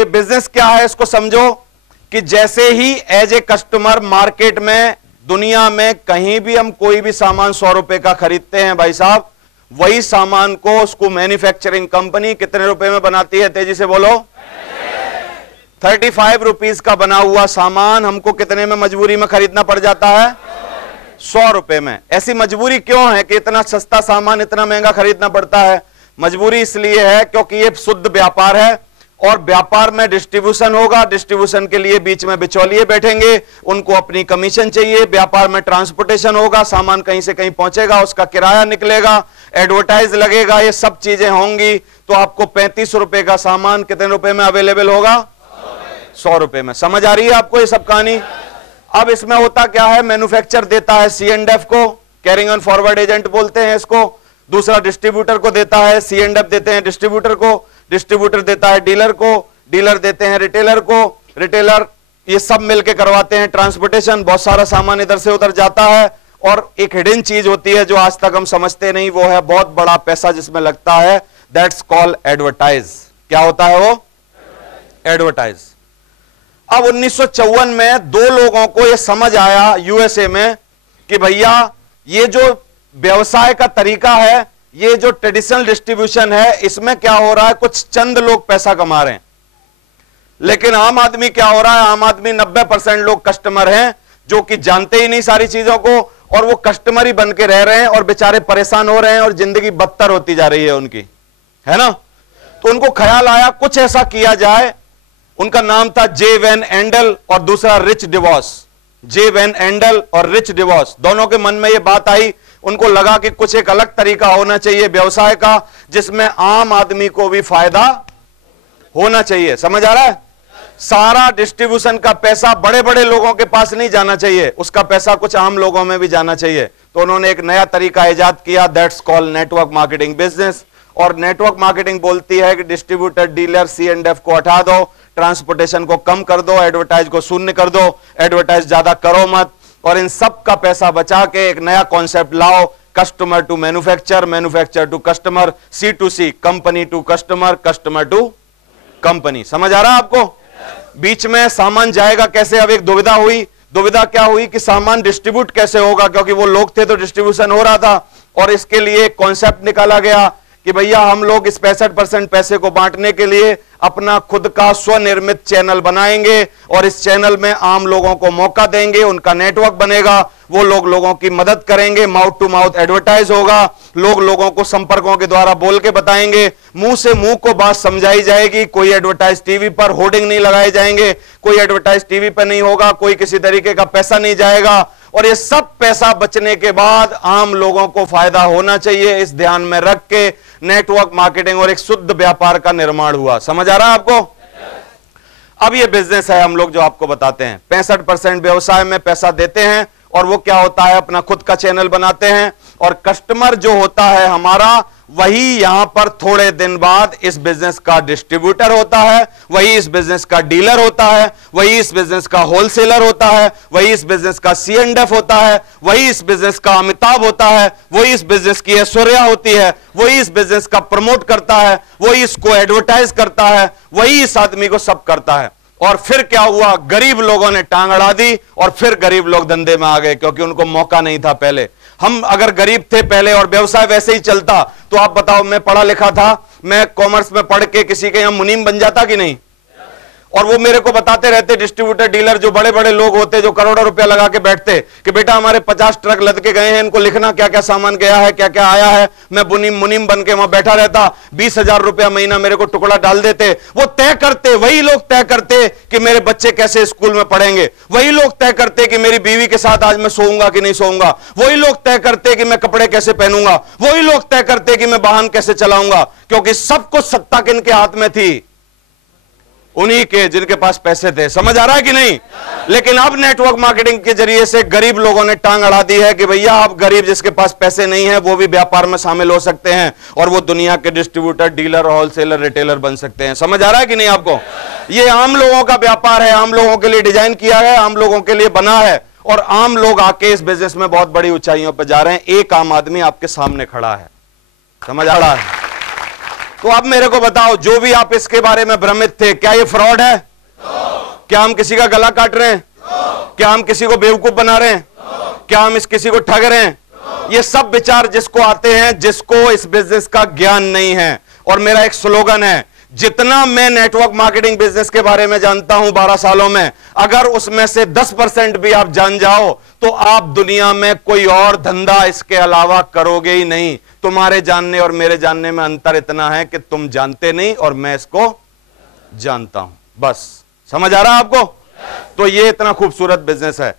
ये बिजनेस क्या है इसको समझो कि जैसे ही एज ए कस्टमर मार्केट में दुनिया में कहीं भी हम कोई भी सामान 100 रुपए का खरीदते हैं भाई साहब, वही सामान को उसको मैन्युफैक्चरिंग कंपनी कितने रुपए में बनाती है? तेजी से बोलो। 35 रुपीज का बना हुआ सामान हमको कितने में मजबूरी में खरीदना पड़ जाता है? 100 रुपए में। ऐसी मजबूरी क्यों है कि इतना सस्ता सामान इतना महंगा खरीदना पड़ता है? मजबूरी इसलिए है क्योंकि ये शुद्ध व्यापार है और व्यापार में डिस्ट्रीब्यूशन होगा, डिस्ट्रीब्यूशन के लिए बीच में बिचौलिए बैठेंगे, उनको अपनी कमीशन चाहिए, व्यापार में ट्रांसपोर्टेशन होगा, सामान कहीं से कहीं पहुंचेगा, उसका किराया निकलेगा, एडवर्टाइज लगेगा, ये सब चीजें होंगी, तो आपको 35 रुपए का सामान कितने रुपए में अवेलेबल होगा? 100 रुपए में। समझ आ रही है आपको ये सब कहानी? अब इसमें होता क्या है, मैन्युफैक्चर देता है C&F को, कैरिंग ऑन फॉरवर्ड एजेंट बोलते हैं इसको, दूसरा डिस्ट्रीब्यूटर को देता है, C&F देते हैं डिस्ट्रीब्यूटर को, डिस्ट्रीब्यूटर देता है डीलर को, डीलर देते हैं रिटेलर को, रिटेलर ये सब मिलके करवाते हैं ट्रांसपोर्टेशन, बहुत सारा सामान इधर से उधर जाता है। और एक हिडन चीज होती है जो आज तक हम समझते नहीं, वो है बहुत बड़ा पैसा जिसमें लगता है, दैट्स कॉल्ड एडवर्टाइज। क्या होता है वो? एडवर्टाइज। अब 1954 में दो लोगों को यह समझ आया यूएसए में कि भैया ये जो व्यवसाय का तरीका है, ये जो ट्रेडिशनल डिस्ट्रीब्यूशन है, इसमें क्या हो रहा है, कुछ चंद लोग पैसा कमा रहे हैं, लेकिन आम आदमी क्या हो रहा है, आम आदमी 90% लोग कस्टमर हैं जो कि जानते ही नहीं सारी चीजों को, और वो कस्टमर ही बन के रह रहे हैं और बेचारे परेशान हो रहे हैं और जिंदगी बदतर होती जा रही है उनकी, है ना। तो उनको ख्याल आया कुछ ऐसा किया जाए। उनका नाम था जे वैन एंडल और दूसरा रिच डिवॉस। जे वैन एंडल और रिच डिवॉस दोनों के मन में यह बात आई, उनको लगा कि कुछ एक अलग तरीका होना चाहिए व्यवसाय का जिसमें आम आदमी को भी फायदा होना चाहिए। समझ आ रहा है? सारा डिस्ट्रीब्यूशन का पैसा बड़े बड़े लोगों के पास नहीं जाना चाहिए, उसका पैसा कुछ आम लोगों में भी जाना चाहिए। तो उन्होंने एक नया तरीका इजाद किया, that's called network marketing business. और नेटवर्क मार्केटिंग बोलती है कि डिस्ट्रीब्यूटर, डीलर, C&F को हटा दो, ट्रांसपोर्टेशन को कम कर दो, एडवर्टाइज को शून्य कर दो, एडवर्टाइज ज्यादा करो मत, और इन सब का पैसा बचा के एक नया कॉन्सेप्ट लाओ, customer to manufacture, manufacture to customer, C2C, company to customer, customer to company. समझ आ रहा है आपको? बीच में सामान जाएगा कैसे? अब एक दुविधा हुई। दुविधा क्या हुई कि सामान डिस्ट्रीब्यूट कैसे होगा, क्योंकि वो लोग थे तो डिस्ट्रीब्यूशन हो रहा था, और इसके लिए एक कॉन्सेप्ट निकाला गया कि भैया हम लोग इस 65% पैसे को बांटने के लिए अपना खुद का स्वनिर्मित चैनल बनाएंगे और इस चैनल में आम लोगों को मौका देंगे, उनका नेटवर्क बनेगा, वो लोग लोगों की मदद करेंगे, माउथ टू माउथ एडवर्टाइज होगा, लोग लोगों को संपर्कों के द्वारा बोल के बताएंगे, मुंह से मुंह को बात समझाई जाएगी, कोई एडवर्टाइज टीवी पर होर्डिंग नहीं लगाए जाएंगे, कोई एडवर्टाइज टीवी पर नहीं होगा, कोई किसी तरीके का पैसा नहीं जाएगा, और ये सब पैसा बचने के बाद आम लोगों को फायदा होना चाहिए, इस ध्यान में रख के नेटवर्क मार्केटिंग और एक शुद्ध व्यापार का निर्माण हुआ। समझ आ रहा है आपको? अब ये बिजनेस है हम लोग जो आपको बताते हैं। 65% व्यवसाय में पैसा देते हैं और वो क्या होता है, अपना खुद का चैनल बनाते हैं, और कस्टमर जो होता है हमारा, वही यहां पर थोड़े दिन बाद इस बिजनेस का डिस्ट्रीब्यूटर होता है, वही इस बिजनेस का डीलर होता है, वही इस बिजनेस का होलसेलर होता है, वही इस बिजनेस का C&F होता है, वही इस बिजनेस का अमिताभ होता है, वही इस बिजनेस की ऐश्वर्या होती है, वही इस बिजनेस का प्रमोट करता है, वही इसको एडवर्टाइज करता है, वही इस आदमी को सब करता है। और फिर क्या हुआ, गरीब लोगों ने टांग अड़ा दी और फिर गरीब लोग धंधे में आ गए, क्योंकि उनको मौका नहीं था पहले। हम अगर गरीब थे पहले और व्यवसाय वैसे ही चलता, तो आप बताओ, मैं पढ़ा लिखा था, मैं कॉमर्स में पढ़ के किसी के यहां मुनीम बन जाता कि नहीं? और वो मेरे को बताते रहते, डिस्ट्रीब्यूटर, डीलर, जो बड़े बड़े लोग होते, जो करोड़ों रुपया लगा के बैठते, कि बेटा हमारे 50 ट्रक लद के गए हैं, इनको लिखना क्या क्या सामान गया है, क्या क्या आया है। मैं मुनीम बन के वहां बैठा रहता, 20,000 रुपया महीना मेरे को टुकड़ा डाल देते। वो तय करते, वही लोग तय करते कि मेरे बच्चे कैसे स्कूल में पढ़ेंगे, वही लोग तय करते कि मेरी बीवी के साथ आज मैं सोऊंगा कि नहीं सोऊंगा, वही लोग तय करते कि मैं कपड़े कैसे पहनूंगा, वही लोग तय करते कि मैं वाहन कैसे चलाऊंगा, क्योंकि सब कुछ सत्ता किनके हाथ में थी? उन्हीं के, जिनके पास पैसे थे। समझ आ रहा है कि नहीं? लेकिन अब नेटवर्क मार्केटिंग के जरिए से गरीब लोगों ने टांग अड़ा दी है कि भैया आप गरीब जिसके पास पैसे नहीं है वो भी व्यापार में शामिल हो सकते हैं और वो दुनिया के डिस्ट्रीब्यूटर, डीलर, होलसेलर, रिटेलर बन सकते हैं। समझ आ रहा है कि नहीं आपको? ये आम लोगों का व्यापार है, आम लोगों के लिए डिजाइन किया है, आम लोगों के लिए बना है, और आम लोग आके इस बिजनेस में बहुत बड़ी ऊंचाइयों पर जा रहे हैं। एक आम आदमी आपके सामने खड़ा है। समझ आ रहा है? तो अब मेरे को बताओ, जो भी आप इसके बारे में भ्रमित थे, क्या ये फ्रॉड है? क्या हम किसी का गला काट रहे हैं? क्या हम किसी को बेवकूफ बना रहे हैं? क्या हम किसी को ठग रहे हैं? ये सब विचार जिसको आते हैं, जिसको इस बिजनेस का ज्ञान नहीं है। और मेरा एक स्लोगन है, जितना मैं नेटवर्क मार्केटिंग बिजनेस के बारे में जानता हूं 12 सालों में, अगर उसमें से 10% भी आप जान जाओ तो आप दुनिया में कोई और धंधा इसके अलावा करोगे ही नहीं। तुम्हारे जानने और मेरे जानने में अंतर इतना है कि तुम जानते नहीं और मैं इसको जानता हूं। बस समझ आ रहा है आपको? तो ये इतना खूबसूरत बिजनेस है।